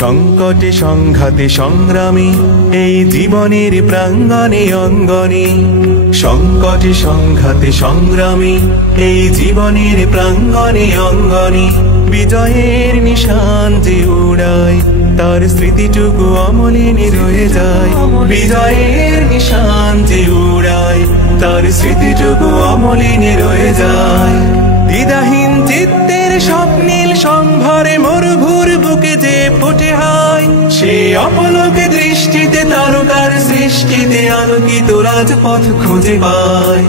সংকটে সংঘাতে সংগ্রামী এই জীবনের প্রাঙ্গণে অঙ্গনে। সংকটে সংঘাতে সংগ্রামী এই জীবনের প্রাঙ্গণে অঙ্গনে। বিজয়ের নিশান যে উড়ায় তার স্মৃতিটুকু অমলিন রয়ে যায়। বিজয়ের নিশান যে উড়ায় তার স্মৃতিটুকু অমলিন রয়ে যায়। দ্বিধাহীন চিত্তের স্বপ্নীল সম্ভারে মরুভূর বুকে যে ফোটে হয়, সে অপলকে দৃষ্টিতে তারকার সৃষ্টিতে আলোকিত রাজপথ খুঁজে পায়।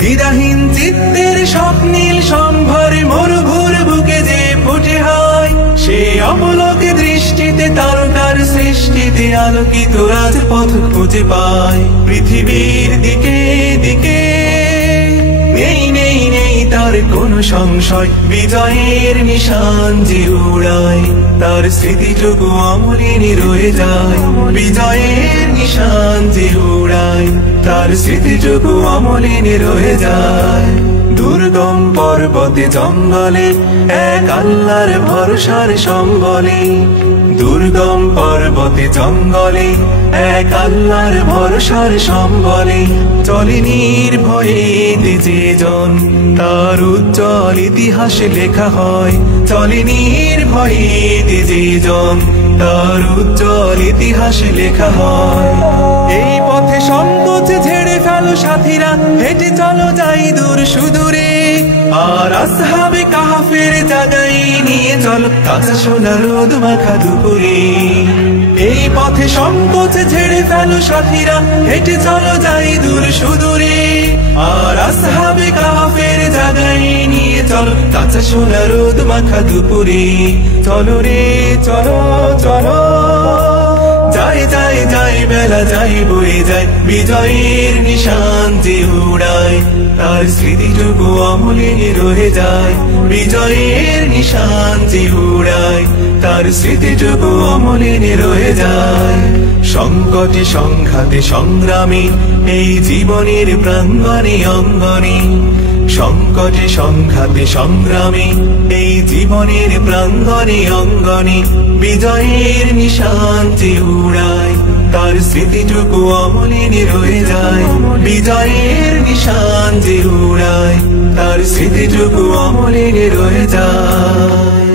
দ্বিধাহীন চিত্তের স্বপ্নীল সম্ভারে মরুভূর বুকে যে ফোটে হয়, সে অপলকে দৃষ্টিতে তারকার সৃষ্টিতে আলোকিত রাজপথ খুঁজে পায়। পৃথিবীর দিকে দিকে নেই নেই নেই তার কোনো সংশয়। বিজয়ের নিশান যে উড়ায় তার স্মৃতিটুকু অমলিন রয়ে যায়। বিজয়ের নিশান যে উড়ায় তার স্মৃতিটুকু অমলিন রয়ে যায়। দুর্গম পর্বতে জঙ্গলে এক আল্লাহর ভরসার সম্বলে। দুর্গম পর্বতে জঙ্গলে এক আল্লাহর ভরসার সম্বলে। চলে নির্ভয়ে যে জন তার উজ্জ্বল ইতিহাস লেখা হয়। চলে নির্ভয়ে যে জন তার উজ্জ্বল ইতিহাস লেখা হয়। এই পথে সংকোচ ঝেড়ে ফেলো সাথীরা, হেঁটে চলো যাই দূর সুদূরে। আর আসহাবে কাহফের জাগাই নিয়ে চলো কাঁচা সোনা রোদ মাখা দুপুরে। এই পথে সংকোচ ঝেড়ে ফেলো সাথীরা, হেঁটে চলো যাই দূর সুদূরে। আর আসহাবে কাহফের জাগাই নিয়ে চলো কাঁচা সোনা রোদ মাখা দুপুরে। চলো রে চলো চলো, যাই যাই যাই বেলা যাই বয়ে যায়। বিজয়ের নিশান যে উড়ায় তার স্মৃতিটুকু অমলিন রয়ে যায়। বিজয়ের নিশান যে উড়ায় তার স্মৃতিটুকু অমলিন রয়ে যায়। সংকটে সংঘাতে সংগ্রামী এই জীবনের প্রাঙ্গণে অঙ্গনে। সংকটে সংঘাতে সংগ্রামী এই জীবনের প্রাঙ্গণে অঙ্গনে। বিজয়ের নিশান যে উড়ায় তার স্মৃতিটুকু অমলিন রয়ে যায়। বিজয়ের নিশান যে উড়ায় তার স্মৃতিটুকু অমলিন রয়ে যায়।